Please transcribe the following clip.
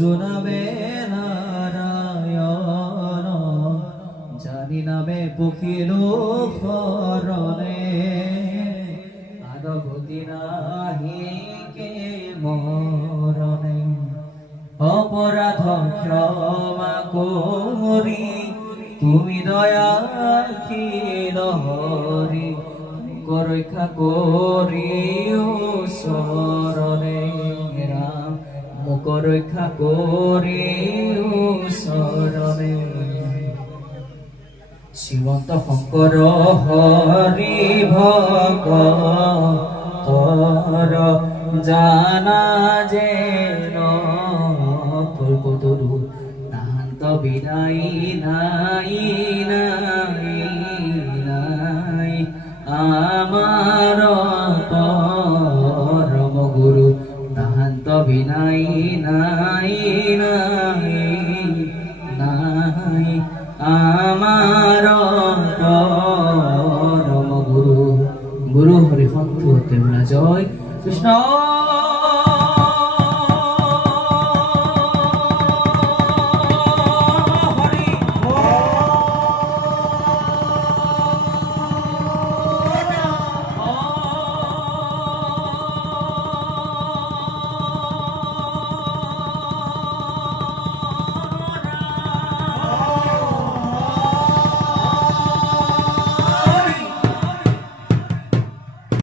নামে নারায়ণ জানি নামে পখিল শরণে আর গতি নাহি কে মরণে অপরাধ ক্ষমা করি তুমি দয়াশীল হরি রক্ষা করি শরণে রাম মুখ রক্ষা করি শরণে শ্রীমন্ত শংকৰ হৰি ভকতৰ জানা যেন কল্পতৰু তাহান্ত বিনাই নাই নাই নাই আমার পরম গুরু তাহান্ত বিনাই নাই নাই নাই আমার পরম গুরু গুরু হরিপন্থ জয় কৃষ্ণ।